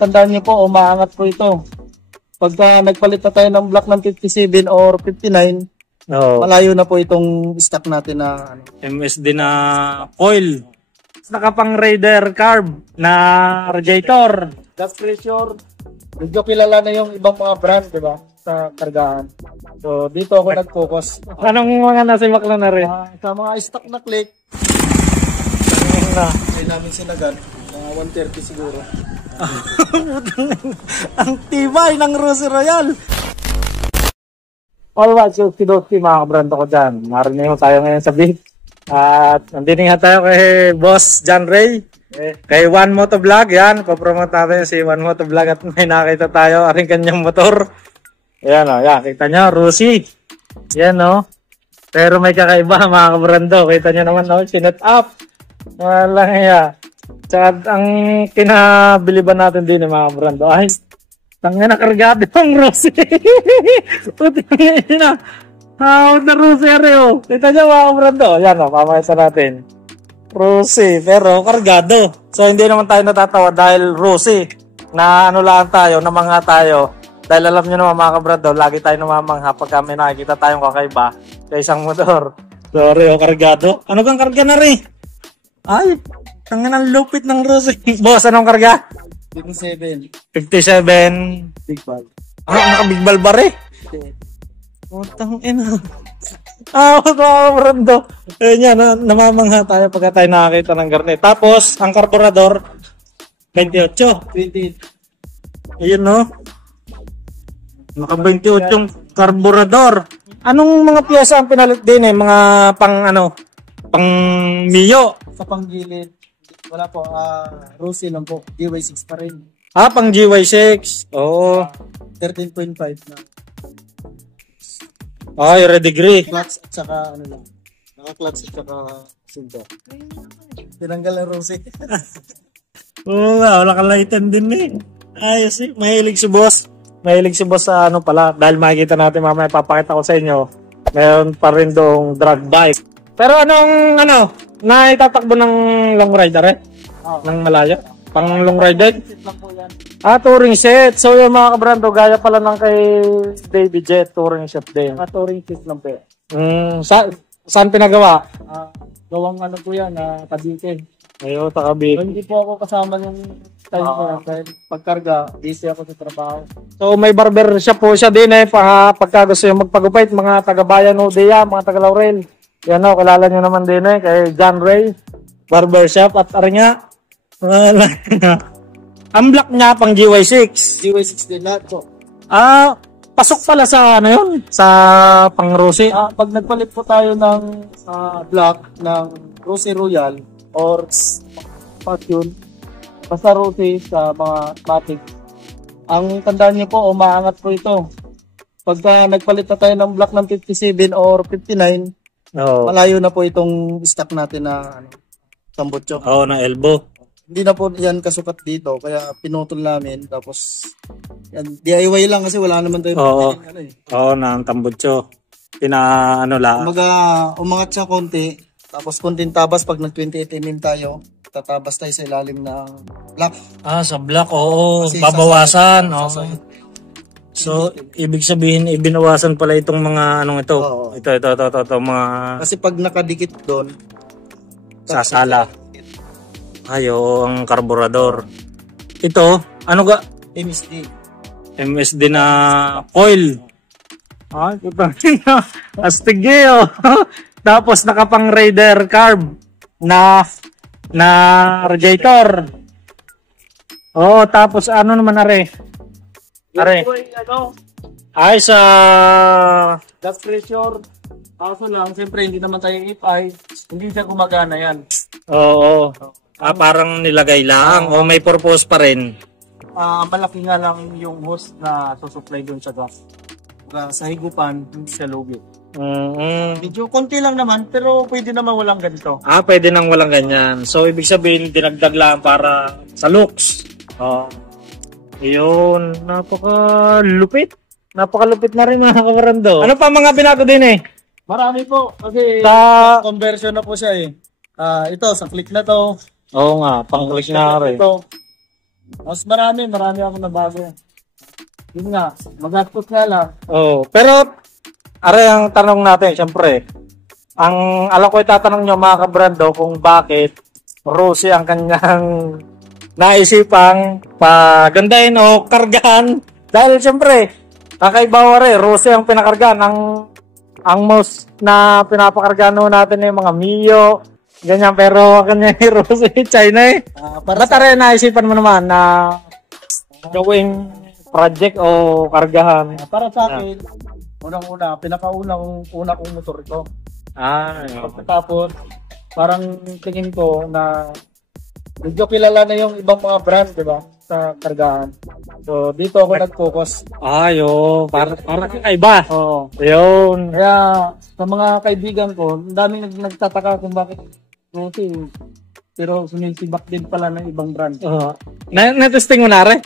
tandaan niyo po, umaangat po ito. Pagka nagpalit na tayo ng block ng 57 or 59, malayo na po itong stock natin na MSD na coil. Nakapang Raider carb na radiator. Gas pressure. Medyo kilala na yung ibang mga brand, di ba? Sa kargaan. So, dito ako nag-focus. Anong mga nasimak na rin? Sa mga stock na click, ay namin sinagan. Mga 130 siguro. Ang tibay ng Rosy Royal. Alright, so Kidoski mga kabrando ko dyan. Marinig tayo ngayon sa beat. At nandito nga tayo kay Boss John Ray. Kay One Moto Vlog. Yan, papromote natin si One Moto Vlog at may nakita tayo aring kanyang motor. Ayan o, yan. Kita nyo, Rosy. Yan o. Pero may kakaiba mga kabrando. Kita nyo naman o, sinet up. Walang iya. Tsaka ang kinabiliban natin din mga kabrando ay tangin na kargado ang Rosy. Tangin na. Hawag na Rosy areo. Kita nyo mga kabrando. Yan o, pamakita natin. Rosy, pero kargado. So hindi naman tayo natatawa dahil Rosy. Na ano lang tayo, na mga tayo. Dahil alam nyo naman mga kabrando, lagi tayo namamangha pag kami nakikita tayong kakaiba sa isang motor. Sorry o, kargado. Ano kang karga na rin? Ay, tangin ang lupit ng Rosy. Boss, anong karga? 57. 57. Big ball. Naka-big ball ba rin? Oh, tangin na. Mga kabrando. Ayun yan, namamangha tayo pagka tayo nakakita ng garnet. Tapos, ang karburador, 28. 28. Ayun no. Naka 28 yung karburador. Anong mga piyesa ang pinalit din eh? Mga pang ano? Pang Mio. Sa panggilid, wala po. Rosy lang po. GY6 pa rin. Pang GY6. Oo. 13.5 na. Ay, redegree. Clutch at saka ano lang. Naka-clutch at saka sinto. Tinanggal ang Rosy. Oo nga, wala kang lighten din eh. Ayos eh. Mahilig si boss. Mahilig si boss sa ano pala. Dahil makikita natin mamaya papakita ko sa inyo. Meron pa rin doong drag bike. Pero anong ano? Naitatakbo ng long rider eh? Ng malayo? Pang long rider? Touring set. So yung mga kabrando, gaya pala ng kay David Jet, touring set din. Touring set lang po. Saan pinagawa? Gawang ano po yan, Tabikin. Ayo, takabik. Hindi po ako kasama ng time ko yan. Dahil pagkarga, busy ako sa trabaho. So may barber shop po siya din eh. Pagka gusto yung magpagupait, mga taga-bayan Odea, mga taga-Laurel. Yan o, kilala nyo naman din eh, kay John Ray. Barbershop at arinya. Ang black niya pang GY6. GY6 din lahat po. Pasok pala sa ano yun? Sa pang Rosy? Pag nagpalit po tayo ng block ng Rosy Royal or Fortune, basta Rosy sa mga matic, ang tandaan niyo po, umaangat po ito. Pagka nagpalit na tayo ng block ng 57 or 59, malayo na po itong stock natin na tambutso. Na elbow. Hindi na po yan kasukat dito, kaya pinutol namin. Tapos, yan, DIY lang kasi wala naman tayo. Ng tambutso. Ano lang. Umangat siya konti, tapos konting tabas pag nag 28 mm tayo, tatabas tayo sa ilalim ng block. Sa block, oo. Babawasan. So, ibig sabihin, ibinawasan pala itong mga anong ito. Ito, mga... Kasi pag nakadikit doon, sasala. Ang karburador. Ito, ano ga? MSD na coil. Astig eh. Tapos nakapang Raider carb na radiator. Tapos ano naman are? Ay sa gas pressure. Kaso lang, siyempre hindi naman tayo ipay. Hindi siya gumagana yan. Parang nilagay lang o may purpose pa rin. Malaki nga lang yung hose na susupply doon sa gas. Sa higupan, hindi sa lobby. Medyo konti lang naman, pero pwede naman walang ganito. Pwede nang walang ganyan. So, ibig sabihin, dinagdag lang para sa looks. Yun, napakalupit. Napakalupit na rin mga kabarando. Ano pa mga binago din eh? Marami po, kasi conversion na po siya eh. Ito, sa click na to. Oo nga, pang-click na rin. Ito, Mas marami ako nabago. Yun nga, magastos nga lang. Oh, pero are ang tanong natin, syempre. Ang alam ko itatanong nyo mga kabrando kung bakit Rosie ang kanyang naisipang pagandahin o kargahan. Dahil syempre, kakaiba rin, Rosie ang pinakargahan. Ang most na pinapakargahan natin yung mga Mio, ganyan, pero kanya ni Rosie, China eh. Ba't are naisipan mo naman na gawing project o kargahan? Para sa akin, unang-una, una kong motor ito. Tapos, parang tingin ko na medyo kilala na yung ibang mga brand, di ba? Sa kargahan. So, dito ako nag-focus. Para kakaiba. Oo. Yun. Kaya, sa mga kaibigan ko, ang daming nagtataka kung bakit Rosie. Pero sumisibak din pala ng ibang brand. Na-testing mo na rin?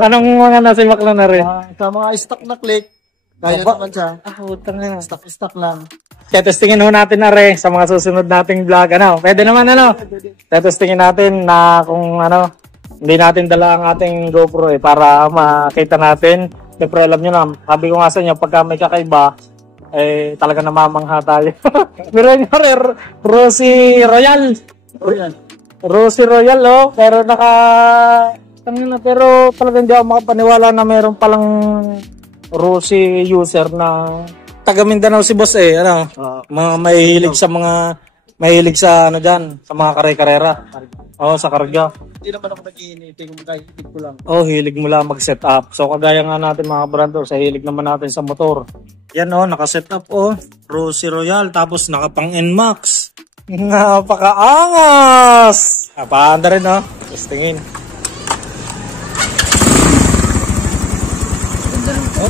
Anong mga nasibak na rin? Sa mga stock na click, kaya naman siya. Utang na. Stock lang. Testingin ho natin na rin sa mga susunod nating vlog. Pwede naman testingin natin na kung hindi natin dala ang ating GoPro para makita natin. Siyempre alam nyo na, sabi ko nga sa inyo, pagka may kakaiba, talaga namamangha tayo. Pero yun, Rosie Royal. Rosie Royal, pero pero talagang hindi ako makapaniwala na meron palang Rosie user na taga Mindanao si boss mga mahilig sa sa mga kare-karera. Sa karga. Hindi naman ako nag-iiniting, hilig ko lang. Hilig mo lang mag-set up. So kagaya nga natin mga brando, sa hilig naman natin sa motor. Yan naka-set up Rosie Royal, tapos naka-pang NMAX. Napakaangas! Paanda rin testingin.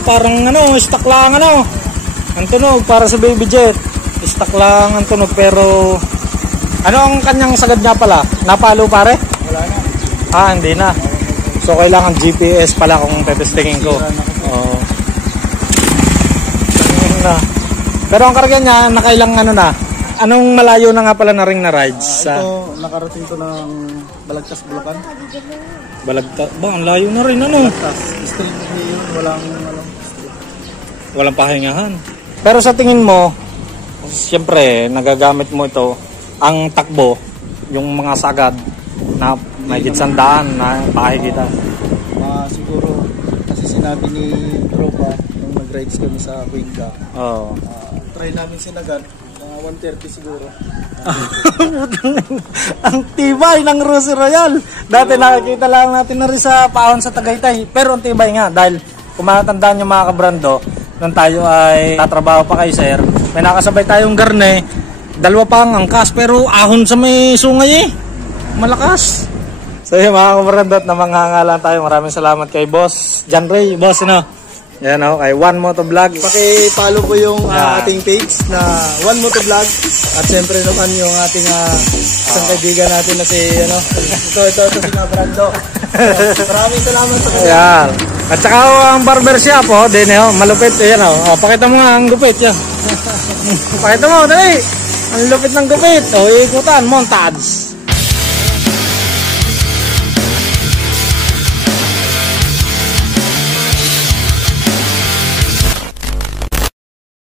Parang stock lang ang tunog para sa baby jet. Stock lang ang tunog, pero ang kanyang sagad niya pala? Napalo pare? Wala na. Hindi na. So kailangan GPS pala kung tetestingin ko. Pero ang karga niya nakailang na. Anong malayo na nga pala na ring na rides? Ito nakarating to ng Balagtas, Bulacan. Balagtas? Ang layo na rin Balagtas. Street yun, walang pahingahan. Pero sa tingin mo, siyempre, nagagamit mo ito, ang takbo, yung mga sagad na may gitsandaan na pakikita. Siguro, kasi sinabi ni Tropa, nung nag-rides kami sa Cuenca, try namin sinagad, mga 130 siguro. Ang tibay ng Rosie Royal. Dati nakikita lang natin na rin sa paon sa Tagaytay. Pero ang tibay nga, dahil kung matandaan yung mga kabrando, nung tayo ay tatrabaho pa kay sir, may nakasabay tayong garne, dalawa pang angkas, pero ahon sa may sungay malakas. So yung mga kabrando at namangangalan tayo, maraming salamat kay Boss John Ray. Boss yan kay One Moto Vlog. Paki-follow po yung ating page na One Moto Vlog. At siyempre naman yung ating isang kaibigan natin na si ito si Brando. Maraming salamat sa kanya. Yan. At saka ang barbershop din malupit pakita mo nga ang gupit pakita mo dali. Ang lupit ng gupit ikutan montage.